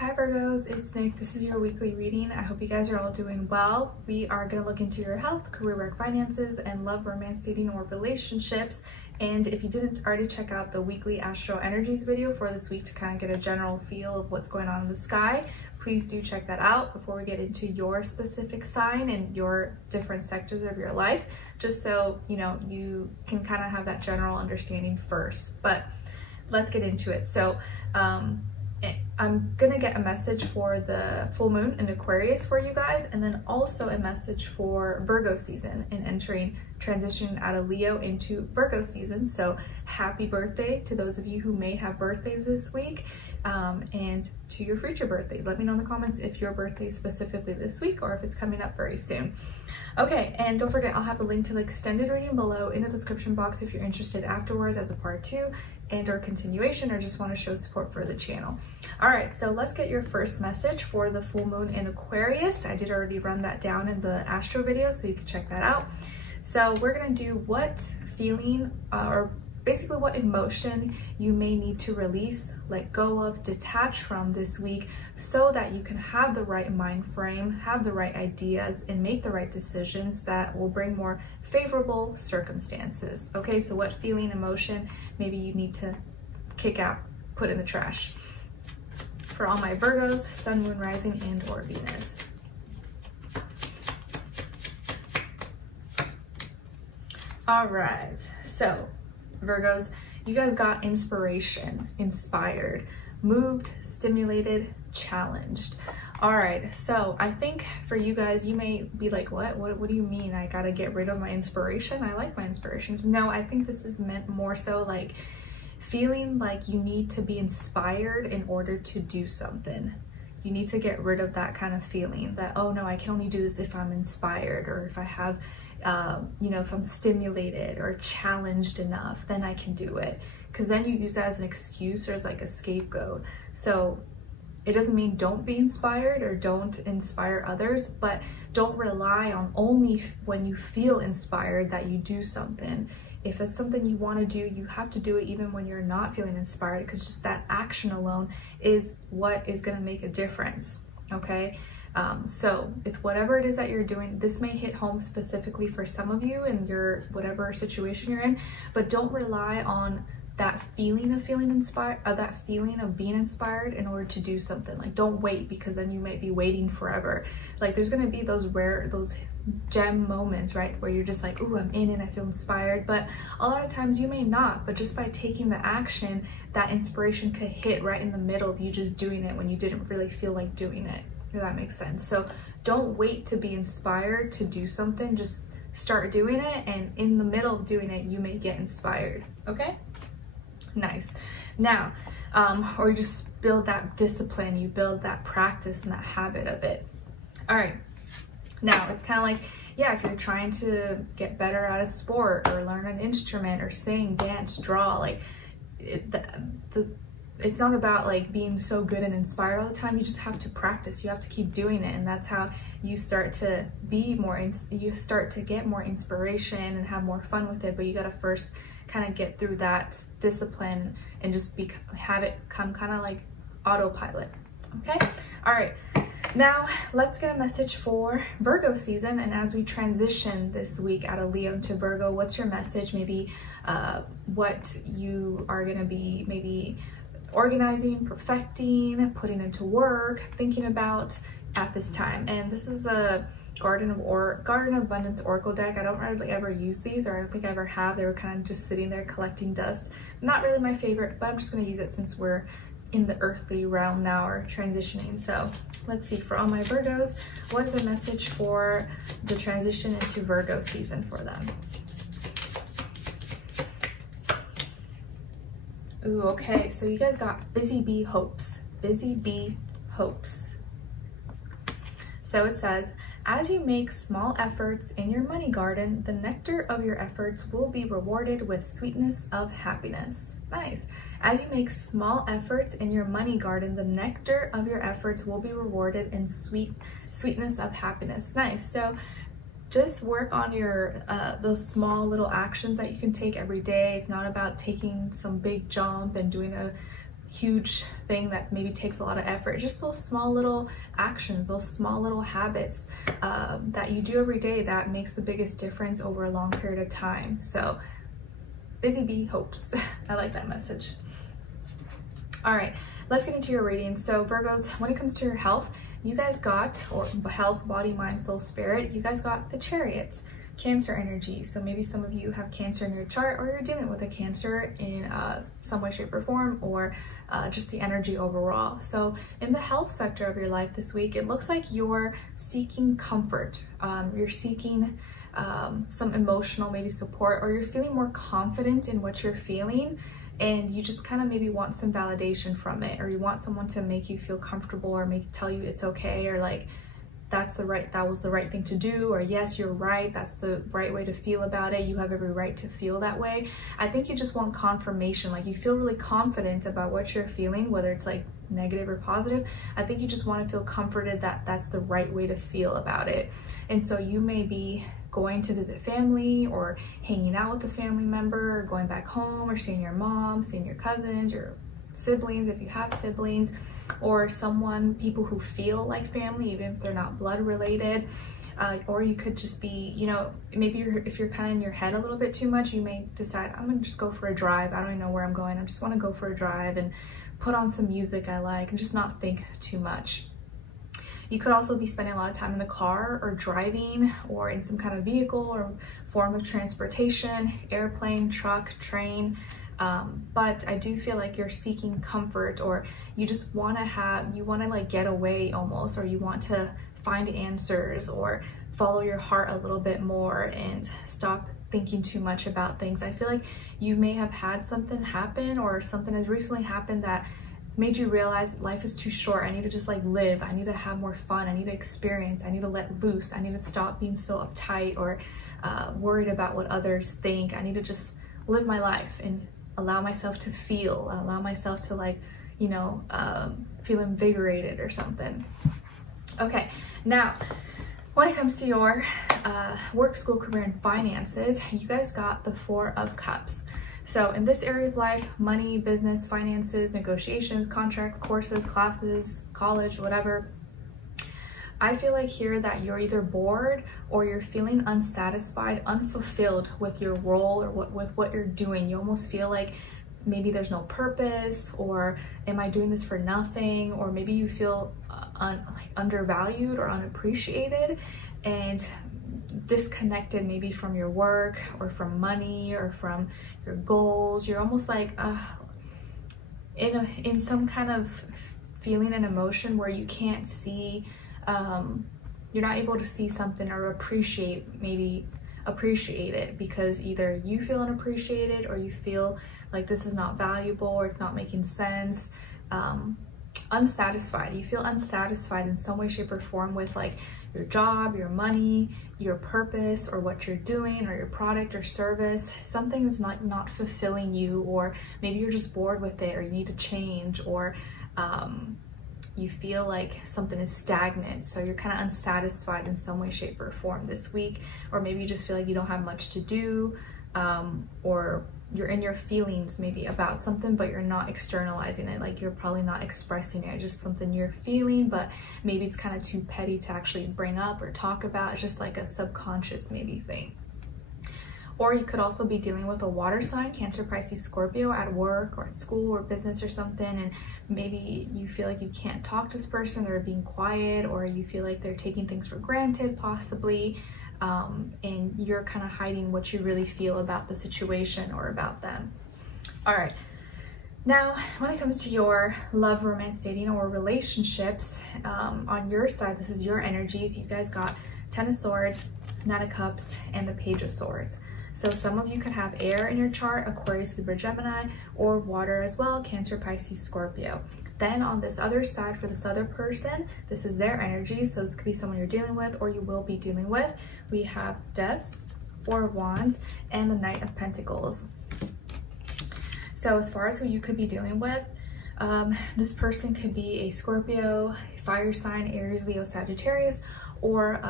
Hi Virgos, it's Nick. This is your weekly reading. I hope you guys are all doing well. We are going to look into your health, career, work, finances, and love, romance, dating, or relationships. And if you didn't already check out the weekly astro energies video for this week to kind of get a general feel of what's going on in the sky, please do check that out before we get into your specific sign and your different sectors of your life, just so you can kind of have that general understanding first. But let's get into it. So I'm gonna get a message for the full moon in Aquarius for you guys, and then also a message for Virgo season and transitioning out of Leo into Virgo season. So happy birthday to those of you who may have birthdays this week, and to your future birthdays. Let me know in the comments if your birthday is specifically this week or if it's coming up very soon. Okay, and don't forget, I'll have a link to the extended reading below in the description box if you're interested afterwards as a part 2 and or continuation, or just want to show support for the channel. All right, so let's get your first message for the full moon in Aquarius. I did already run that down in the astro video, so you can check that out. So we're gonna do what feeling or basically what emotion you may need to release, let go of, detach from this week, so that you can have the right mind frame, have the right ideas, and make the right decisions that will bring more favorable circumstances. Okay, so what feeling, emotion maybe you need to kick out, put in the trash. For all my Virgos, Sun, Moon, Rising, and or Venus. All right, so Virgos, you guys got inspiration, inspired, moved, stimulated, challenged. All right, so I think for you guys, you may be like, what do you mean I gotta get rid of my inspiration? I like my inspirations. No, I think this is meant more so like feeling like you need to be inspired in order to do something. You need to get rid of that kind of feeling that, oh no, I can only do this if I'm inspired, or if I have, if I'm stimulated or challenged enough, then I can do it. Because then you use that as an excuse or as like a scapegoat. So it doesn't mean don't be inspired or don't inspire others, but don't rely on only when you feel inspired that you do something. If it's something you want to do, you have to do it even when you're not feeling inspired, because just that action alone is what is going to make a difference. Okay, so if whatever it is that you're doing, this may hit home specifically for some of you in your whatever situation you're in, but don't rely on that feeling of feeling inspired, that feeling of being inspired in order to do something. Like, don't wait, because then you might be waiting forever. Like, there's going to be those gem moments, right, where you're just like, ooh, I'm in and I feel inspired, but a lot of times you may not. But just by taking the action, that inspiration could hit right in the middle of you just doing it when you didn't really feel like doing it, if that makes sense. So don't wait to be inspired to do something, just start doing it, and in the middle of doing it, you may get inspired. Okay, nice. Now or you just build that discipline, you build that practice and that habit of it. All right, now it's kind of like, yeah, if you're trying to get better at a sport or learn an instrument or sing, dance, draw, like it's not about like being so good and inspired all the time. You just have to practice. You have to keep doing it, and that's how you start to be more, you start to get more inspiration and have more fun with it. But you got to first kind of get through that discipline and just have it come kind of like autopilot. Okay, all right. Now let's get a message for Virgo season, and as we transition this week out of Leo to Virgo, what's your message? Maybe what you are going to be maybe organizing, perfecting, putting into work, thinking about at this time. And this is a Garden of Abundance Oracle deck. I don't really ever use these, or I don't think I ever have. They were kind of just sitting there collecting dust. Not really my favorite, but I'm just going to use it since we're in the earthly realm now, or transitioning. So let's see, for all my Virgos, what is the message for the transition into Virgo season for them? Ooh, okay, so you guys got busy bee hopes. Busy bee hopes. So it says, as you make small efforts in your money garden, the nectar of your efforts will be rewarded with sweetness of happiness. Nice. As you make small efforts in your money garden, the nectar of your efforts will be rewarded in sweetness of happiness. Nice. So just work on your those small little actions that you can take every day. It's not about taking some big jump and doing a huge thing that maybe takes a lot of effort. Just those small little actions, those small little habits that you do every day that makes the biggest difference over a long period of time. So busy bee hopes. I like that message. All right, let's get into your reading. So Virgos, when it comes to your health, you guys got, or health, body, mind, soul, spirit, you guys got the Chariots, Cancer energy. So maybe some of you have Cancer in your chart, or you're dealing with a Cancer in some way, shape, or form, or just the energy overall. So in the health sector of your life this week, it looks like you're seeking comfort. You're seeking some emotional maybe support, or you're feeling more confident in what you're feeling, and you just kind of maybe want some validation from it, or you want someone to make you feel comfortable, or tell you it's okay, or like that was the right thing to do, or yes, you're right, that's the right way to feel about it, you have every right to feel that way. I think you just want confirmation, like you feel really confident about what you're feeling, whether it's like negative or positive. I think you just want to feel comforted that that's the right way to feel about it. And so you may be going to visit family, or hanging out with a family member, or going back home, or seeing your mom, seeing your cousins, your siblings if you have siblings, or people who feel like family even if they're not blood related. Or you could just be, you know, maybe if you're kind of in your head a little bit too much, you may decide, I'm gonna just go for a drive, I don't even know where I'm going, I just want to go for a drive and put on some music I like and just not think too much. You could also be spending a lot of time in the car, or driving, or in some kind of vehicle or form of transportation, airplane, truck, train. But I do feel like you're seeking comfort, or you just want to like get away almost, or you want to find answers, or follow your heart a little bit more and stop thinking too much about things. I feel like you may have had something happen, or something has recently happened that made you realize life is too short. I need to just like live. I need to have more fun. I need to experience. I need to let loose. I need to stop being so uptight or worried about what others think. I need to just live my life and allow myself to feel, allow myself to like, you know, feel invigorated or something. Okay, now when it comes to your work, school, career, and finances, you guys got the Four of Cups. So in this area of life, money, business, finances, negotiations, contracts, courses, classes, college, whatever, I feel like here that you're either bored, or you're feeling unsatisfied, unfulfilled with your role, or with what you're doing. You almost feel like maybe there's no purpose, or am I doing this for nothing? Or maybe you feel undervalued or unappreciated and disconnected maybe from your work, or from money, or from your goals. You're almost like in some kind of feeling and emotion where you can't see, you're not able to see something or appreciate it, because either you feel unappreciated, or you feel like this is not valuable, or it's not making sense. Unsatisfied. You feel unsatisfied in some way, shape, or form with like your job, your money, your purpose, or what you're doing, or your product or service. Something is not fulfilling you, or maybe you're just bored with it, or you need to change, or you feel like something is stagnant. So you're kind of unsatisfied in some way, shape, or form this week. Or maybe you just feel like you don't have much to do, or you're in your feelings maybe about something, but you're not externalizing it. Like you're probably not expressing it, just something you're feeling, but maybe it's kind of too petty to actually bring up or talk about. It's just like a subconscious maybe thing. Or you could also be dealing with a water sign, Cancer, Pisces, Scorpio, at work or at school or business or something, and maybe you feel like you can't talk to this person, they're being quiet, or you feel like they're taking things for granted possibly, and you're kind of hiding what you really feel about the situation or about them. All right, now when it comes to your love, romance, dating, or relationships, on your side, this is your energies. You guys got Ten of Swords, Knight of Cups, and the Page of Swords. So some of you could have air in your chart, Aquarius, Libra, Gemini, or water as well, Cancer, Pisces, Scorpio. Then on this other side, for this other person, this is their energy. So this could be someone you're dealing with, or you will be dealing with. We have Death, Four of Wands, and the Knight of Pentacles. So as far as who you could be dealing with, this person could be a Scorpio, fire sign, Aries, Leo, Sagittarius, or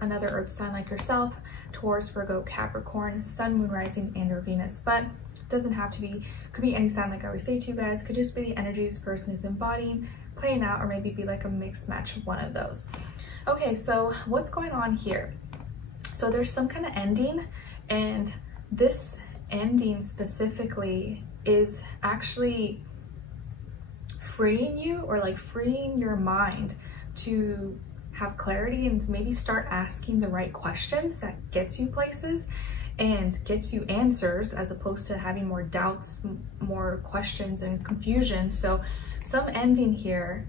another earth sign like yourself, Taurus, Virgo, Capricorn, Sun, Moon, Rising, and or Venus. But Doesn't have to be, could be any sign like I always say to you guys, could just be the energy this person is embodying, playing out, or maybe be like a mixed match of one of those. Okay, so what's going on here? So there's some kind of ending, and this ending specifically is actually freeing you, or like freeing your mind to have clarity and maybe start asking the right questions that gets you places and gets you answers, as opposed to having more doubts, more questions and confusion. So some ending here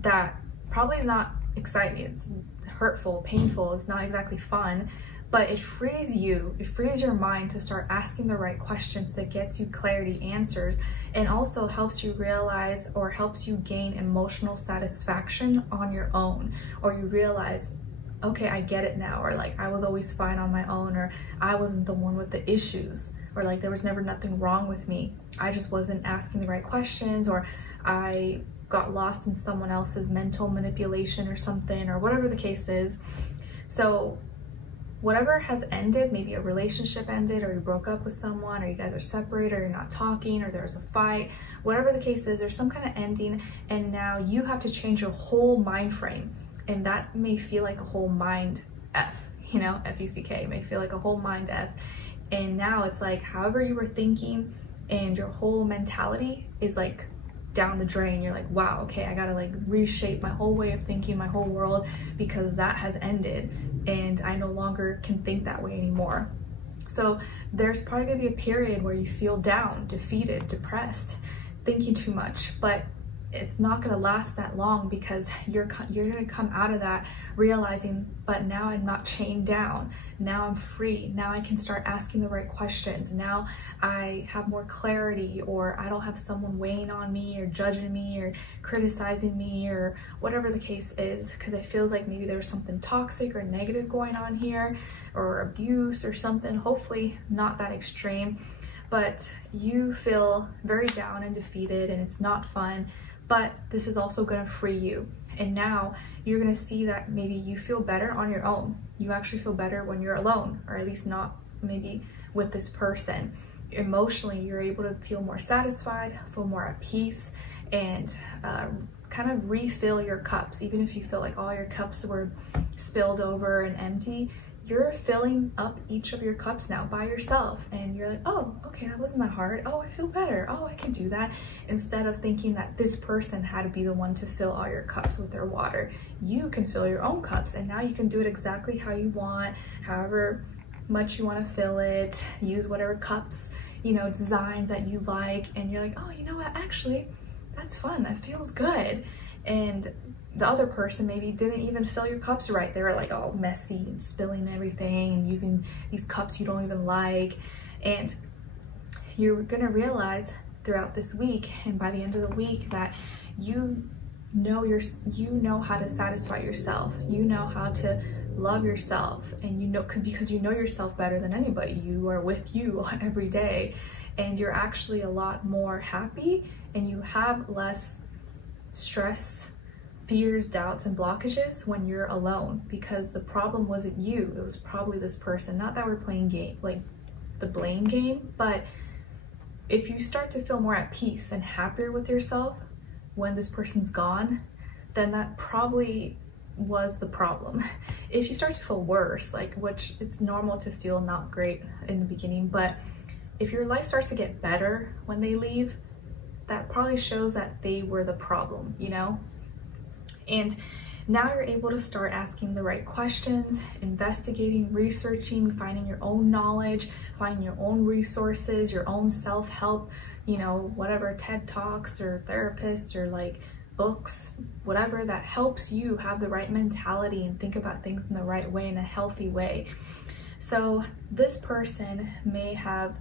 that probably is not exciting, it's hurtful, painful, it's not exactly fun, but it frees you, it frees your mind to start asking the right questions that gets you clarity, answers, and also helps you realize, or helps you gain emotional satisfaction on your own, or you realize, okay, I get it now, or like I was always fine on my own, or I wasn't the one with the issues, or like there was never nothing wrong with me, I just wasn't asking the right questions, or I got lost in someone else's mental manipulation or something, or whatever the case is. So whatever has ended, maybe a relationship ended, or you broke up with someone, or you guys are separated, or you're not talking, or there's a fight, whatever the case is, there's some kind of ending, and now you have to change your whole mind frame. And that may feel like a whole mind F, you know, F-U-C-K, may feel like a whole mind F. And now it's like, however you were thinking, and your whole mentality is like down the drain. You're like, wow, okay, I gotta like reshape my whole way of thinking, my whole world, because that has ended and I no longer can think that way anymore. So there's probably gonna be a period where you feel down, defeated, depressed, thinking too much, but it's not going to last that long, because you're going to come out of that realizing, but now I'm not chained down, now I'm free, now I can start asking the right questions, now I have more clarity, or I don't have someone weighing on me or judging me or criticizing me, or whatever the case is, because it feels like maybe there's something toxic or negative going on here, or abuse or something. Hopefully not that extreme, but you feel very down and defeated, and it's not fun. But this is also going to free you. And now you're going to see that maybe you feel better on your own. You actually feel better when you're alone, or at least not maybe with this person. Emotionally, you're able to feel more satisfied, feel more at peace, and kind of refill your cups. Even if you feel like all your cups were spilled over and empty, you're filling up each of your cups now by yourself, and you're like, oh, okay, that wasn't that hard. Oh, I feel better. Oh, I can do that. Instead of thinking that this person had to be the one to fill all your cups with their water, you can fill your own cups, and now you can do it exactly how you want, however much you want to fill it. Use whatever cups, you know, designs that you like, and you're like, oh, you know what, actually, that's fun. That feels good. And the other person maybe didn't even fill your cups right. They were like all messy and spilling everything and using these cups you don't even like. And you're gonna realize throughout this week, and by the end of the week, that you know how to satisfy yourself. You know how to love yourself, and you know, because you know yourself better than anybody. You are with you every day, and you're actually a lot more happy, and you have less stress, fears, doubts, and blockages when you're alone, because the problem wasn't you, it was probably this person. Not that we're playing game, like the blame game, but if you start to feel more at peace and happier with yourself when this person's gone, then that probably was the problem. If you start to feel worse, like, which it's normal to feel not great in the beginning, but if your life starts to get better when they leave, that probably shows that they were the problem, you know? And now you're able to start asking the right questions, investigating, researching, finding your own knowledge, finding your own resources, your own self-help, you know, whatever, TED Talks or therapists or like books, whatever that helps you have the right mentality and think about things in the right way, in a healthy way. So this person may have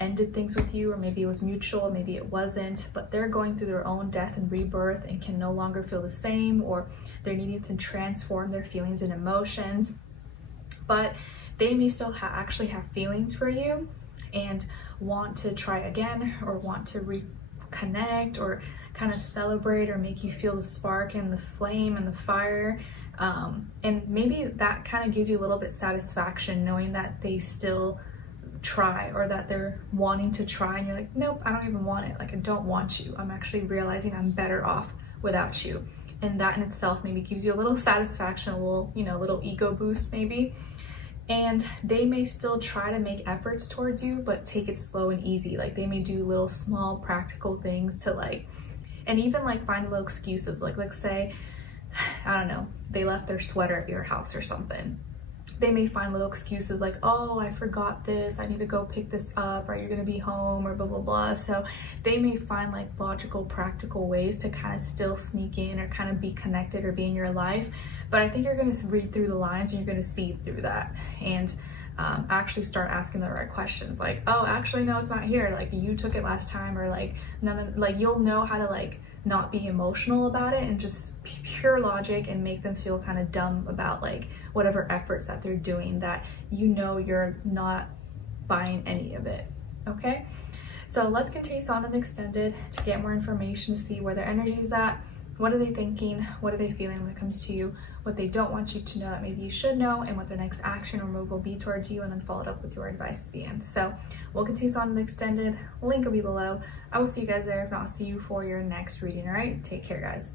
ended things with you, or maybe it was mutual, maybe it wasn't, but they're going through their own death and rebirth and can no longer feel the same, or they're needing to transform their feelings and emotions. But they may still actually have feelings for you and want to try again, or want to reconnect, or kind of celebrate, or make you feel the spark and the flame and the fire. And maybe that kind of gives you a little bit satisfaction, knowing that they still try, or that they're wanting to try and you're like, nope, I don't even want it. Like, I don't want you. I'm actually realizing I'm better off without you. And that in itself maybe gives you a little satisfaction, a little, you know, little ego boost maybe. And they may still try to make efforts towards you, but take it slow and easy. Like, they may do little small practical things to like, and even like find little excuses. Like, let's say, I don't know, they left their sweater at your house or something. They may find little excuses like, oh, I forgot this, I need to go pick this up, or you're gonna be home, or blah, blah, blah. So they may find like logical, practical ways to kind of still sneak in or kind of be connected or be in your life. But I think you're gonna read through the lines and you're gonna see through that and actually start asking the right questions. Like, oh, actually, no, it's not here. Like, you took it last time, or like, no, like, you'll know how to like not be emotional about it and just pure logic, and make them feel kind of dumb about like whatever efforts that they're doing, that you know you're not buying any of it. Okay, so let's continue on and extended to get more information, to see where their energy is at. What are they thinking? What are they feeling when it comes to you? What they don't want you to know that maybe you should know, and what their next action or move will be towards you, and then follow it up with your advice at the end. So we'll continue on in the extended. Link will be below. I will see you guys there. If not, I'll see you for your next reading. All right, take care, guys.